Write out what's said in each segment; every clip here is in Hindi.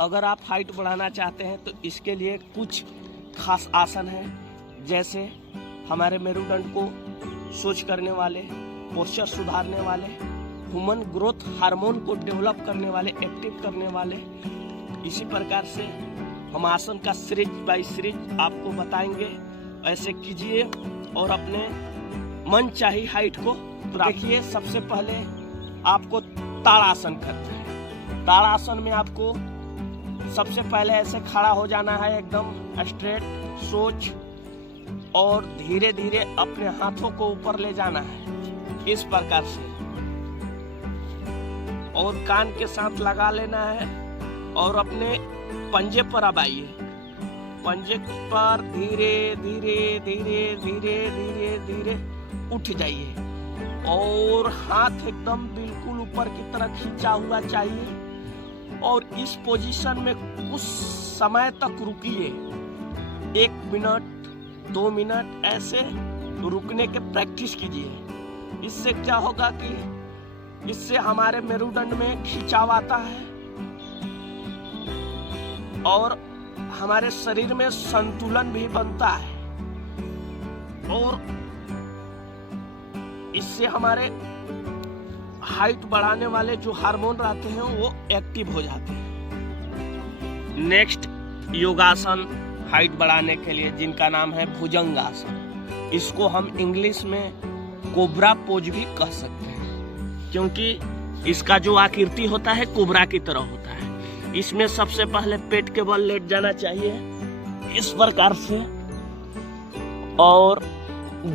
अगर आप हाइट बढ़ाना चाहते हैं तो इसके लिए कुछ खास आसन है, जैसे हमारे मेरुदंड को सोच करने वाले, पोस्चर सुधारने वाले, ह्यूमन ग्रोथ हार्मोन को डेवलप करने वाले, एक्टिव करने वाले। इसी प्रकार से हम आसन का सीरीज बाय सीरीज आपको बताएंगे। ऐसे कीजिए और अपने मन चाही हाइट को देखिए। सबसे पहले आपको ताड़ासन करना है। ताड़ासन में आपको सबसे पहले ऐसे खड़ा हो जाना है, एकदम स्ट्रेट सोच, और धीरे धीरे अपने हाथों को ऊपर ले जाना है इस प्रकार से, और कान के साथ लगा लेना है और अपने पंजे पर अब आइए। पंजे पर धीरे धीरे धीरे धीरे धीरे धीरे उठ जाइए और हाथ एकदम बिल्कुल ऊपर की तरफ खींचा हुआ चाहिए, और इस पोजीशन में कुछ समय तक रुकिए। 1 मिनट 2 मिनट ऐसे रुकने के प्रैक्टिस कीजिए। इससे क्या होगा कि इससे हमारे मेरुदंड में खिंचाव आता है और हमारे शरीर में संतुलन भी बनता है, और इससे हमारे हाइट बढ़ाने वाले जो हार्मोन रहते हैं वो एक्टिव हो जाते हैं। नेक्स्ट योगासन हाइट बढ़ाने के लिए, जिनका नाम है भुजंगासन। इसको हम इंग्लिश में कोबरा पोज भी कह सकते हैं, क्योंकि इसका जो आकृति होता है कोबरा की तरह होता है। इसमें सबसे पहले पेट के बल लेट जाना चाहिए इस प्रकार से, और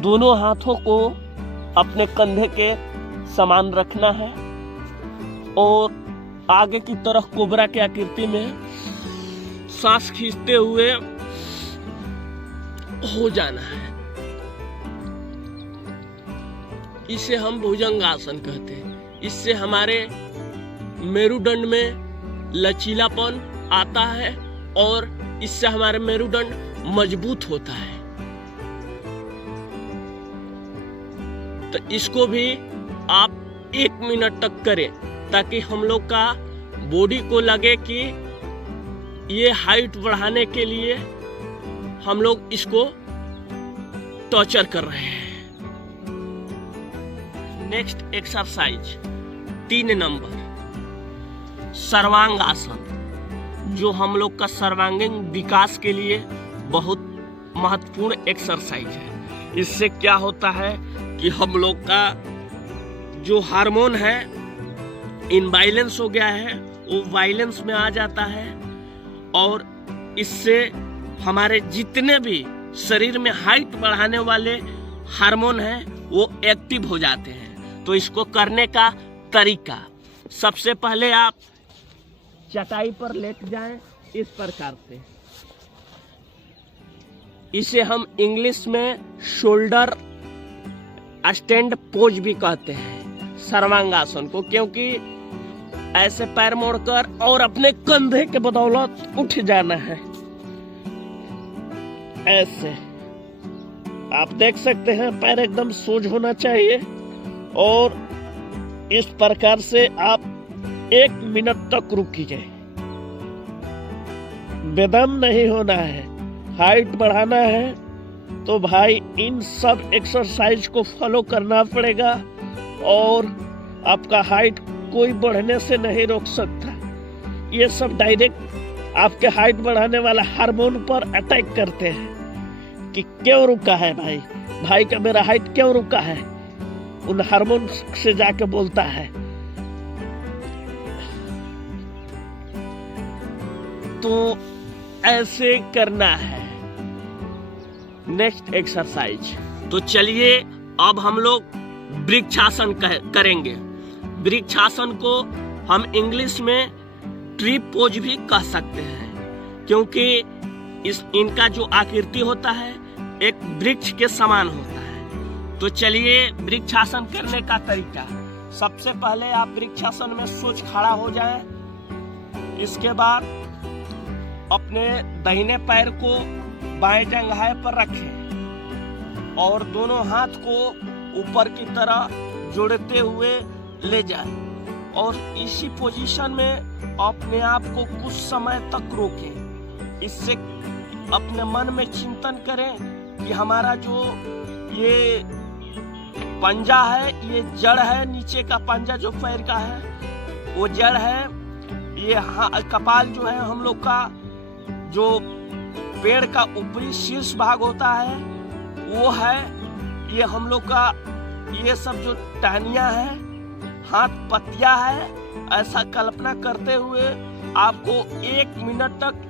दोनों हाथों को अपने कंधे के समान रखना है और आगे की तरफ कोबरा की आकृति में सांस खींचते हुए हो जाना है। इसे हम भुजंगासन कहते हैं। इससे हमारे मेरुदंड में लचीलापन आता है और इससे हमारे मेरुदंड मजबूत होता है। तो इसको भी आप 1 मिनट तक करें, ताकि हम लोग का बॉडी को लगे कि ये हाइट बढ़ाने के लिए हम लोग इसको टॉर्चर कर रहे हैं। नेक्स्ट एक्सरसाइज 3 नंबर, सर्वांग आसन, जो हम लोग का सर्वांगीण विकास के लिए बहुत महत्वपूर्ण एक्सरसाइज है। इससे क्या होता है कि हम लोग का जो हार्मोन है इनबैलेंस हो गया है, वो बैलेंस में आ जाता है, और इससे हमारे जितने भी शरीर में हाइट बढ़ाने वाले हार्मोन हैं वो एक्टिव हो जाते हैं। तो इसको करने का तरीका, सबसे पहले आप चटाई पर लेट जाएं इस प्रकार से। इसे हम इंग्लिश में शोल्डर स्टैंड पोज भी कहते हैं, सर्वांगासन को, क्योंकि ऐसे पैर मोड़कर और अपने कंधे के बदौलत उठ जाना है। ऐसे आप देख सकते हैं, पैर एकदम सोज होना चाहिए, और इस प्रकार से आप 1 मिनट तक रुकिए। बेदम नहीं होना है। हाइट बढ़ाना है तो भाई इन सब एक्सरसाइज को फॉलो करना पड़ेगा, और आपका हाइट कोई बढ़ने से नहीं रोक सकता। ये सब डायरेक्ट आपके हाइट बढ़ाने वाला हार्मोन पर अटैक करते हैं कि क्यों रुका है भाई का मेरा हाइट क्यों रुका है, उन हार्मोन से जाके बोलता है। तो ऐसे करना है। नेक्स्ट एक्सरसाइज, तो चलिए अब हम लोग वृक्षासन करेंगे। वृक्षासन को हम इंग्लिश में ट्री पोज भी कह सकते हैं, क्योंकि इनका जो आकृति होता है एक वृक्ष के समान होता है। तो चलिए वृक्षासन करने का तरीका, सबसे पहले आप वृक्षासन में सोच खड़ा हो जाएं। इसके बाद अपने दाहिने पैर को बाएं जंघाए पर रखें और दोनों हाथ को ऊपर की तरह जोड़ते हुए ले जाएं। और इसी पोजीशन में अपने आप को कुछ समय तक रोकें। इससे अपने मन में चिंतन करें कि हमारा जो ये पंजा है, ये जड़ है, नीचे का पंजा जो पैर का है वो जड़ है, ये कपाल जो है हम लोग का जो पेड़ का ऊपरी शीर्ष भाग होता है वो है, ये हम लोग का ये सब जो टहनियां है, हाथ पत्तियां है। ऐसा कल्पना करते हुए आपको 1 मिनट तक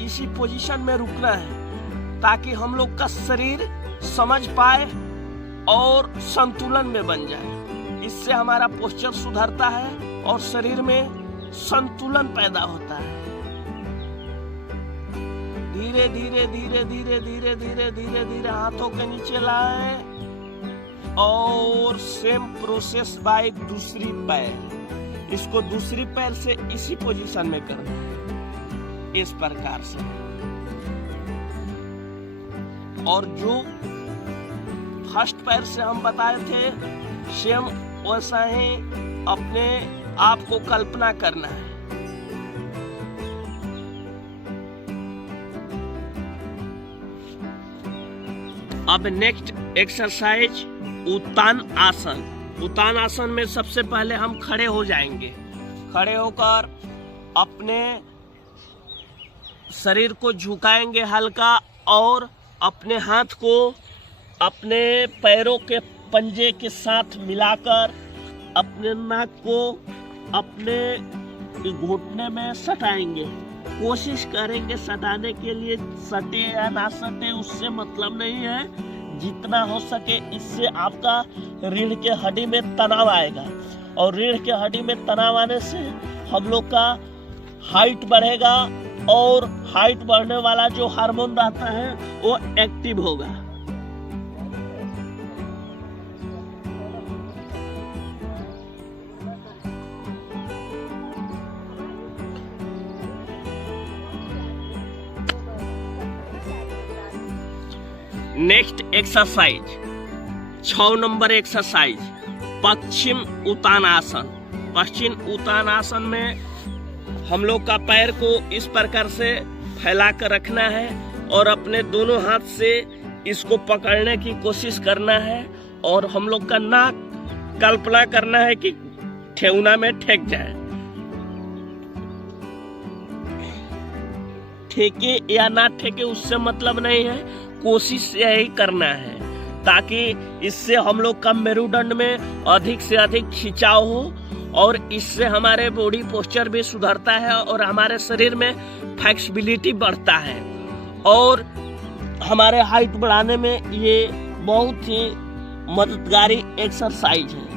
इसी पोजीशन में रुकना है ताकि हम लोग का शरीर समझ पाए और संतुलन में बन जाए। इससे हमारा पोस्चर सुधरता है और शरीर में संतुलन पैदा होता है। धीरे धीरे धीरे धीरे धीरे धीरे धीरे धीरे हाथों के नीचे लाए और सेम प्रोसेस बाय दूसरी पैर, इसको दूसरी पैर से इसी पोजीशन में करना है, इस प्रकार से। और जो फर्स्ट पैर से हम बताए थे सेम वैसा ही अपने आप को कल्पना करना है। अब नेक्स्ट एक्सरसाइज उत्तान आसन। उत्तान आसन में सबसे पहले हम खड़े हो जाएंगे। खड़े होकर अपने शरीर को झुकाएंगे हल्का और अपने हाथ को अपने पैरों के पंजे के साथ मिलाकर अपने नाक को अपने घुटने में सटाएंगे। कोशिश करेंगे सटाने के लिए, सटे या ना सटे उससे मतलब नहीं है। जितना हो सके इससे आपका रीढ़ के हड्डी में तनाव आएगा और रीढ़ के हड्डी में तनाव आने से हम लोग का हाइट बढ़ेगा और हाइट बढ़ने वाला जो हार्मोन रहता है वो एक्टिव होगा। नेक्स्ट एक्सरसाइज 6 नंबर एक्सरसाइज पश्चिम उत्तानासन। पश्चिम उत्तानासन में हम लोग का पैर को इस प्रकार से फैला कर रखना है और अपने दोनों हाथ से इसको पकड़ने की कोशिश करना है और हम लोग का नाक कल्पना करना है कि ठेहुना में ठेक जाए। ठेके या ना ठेके उससे मतलब नहीं है, कोशिश यही करना है ताकि इससे हम लोग का मेरुदंड में अधिक से अधिक खिंचाव हो और इससे हमारे बॉडी पोस्चर भी सुधरता है और हमारे शरीर में फ्लेक्सिबिलिटी बढ़ता है और हमारे हाइट बढ़ाने में ये बहुत ही मददगारी एक्सरसाइज है।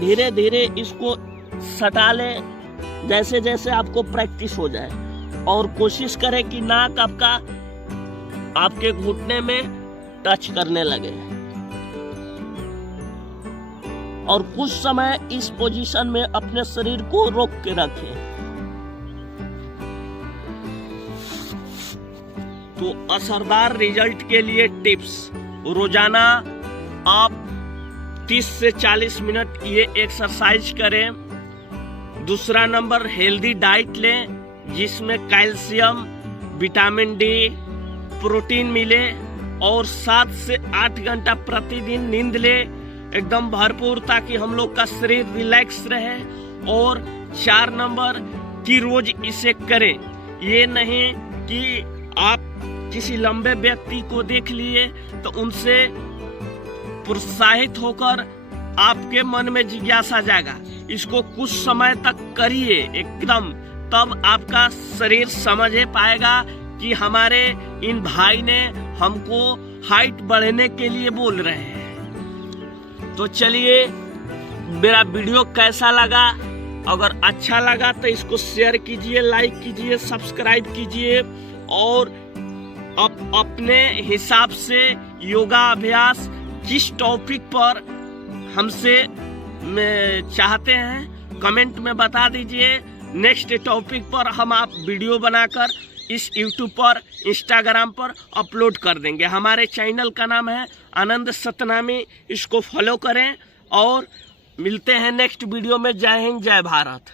धीरे धीरे इसको सटा ले जैसे जैसे आपको प्रैक्टिस हो जाए और कोशिश करें कि नाक आपका आपके घुटने में टच करने लगे और कुछ समय इस पोजीशन में अपने शरीर को रोक के रखें। तो असरदार रिजल्ट के लिए टिप्स, रोजाना आप 30 से 40 मिनट ये एक्सरसाइज करें। दूसरा नंबर, हेल्दी डाइट लें जिसमें कैल्शियम, विटामिन डी, प्रोटीन मिले और 7 से 8 घंटा प्रतिदिन नींद ले एकदम भरपूर ताकि हम लोग का शरीर रिलैक्स रहे। और 4 नंबर कि रोज इसे करें। ये नहीं कि आप किसी लंबे व्यक्ति को देख लिए तो उनसे प्रोत्साहित होकर आपके मन में जिज्ञासा जागा। इसको कुछ समय तक करिए एकदम, तब आपका शरीर समझ पाएगा कि हमारे इन भाई ने हमको हाइट बढ़ने के लिए बोल रहे हैं। तो चलिए, मेरा वीडियो कैसा लगा? अगर अच्छा लगा तो इसको शेयर कीजिए, लाइक कीजिए, सब्सक्राइब कीजिए और अपने हिसाब से योगा अभ्यास किस टॉपिक पर हमसे चाहते हैं कमेंट में बता दीजिए। नेक्स्ट टॉपिक पर हम आप वीडियो बनाकर इस YouTube पर, इंस्टाग्राम पर अपलोड कर देंगे। हमारे चैनल का नाम है आनंद सतनामी, इसको फॉलो करें और मिलते हैं नेक्स्ट वीडियो में। जय हिंद, जय भारत।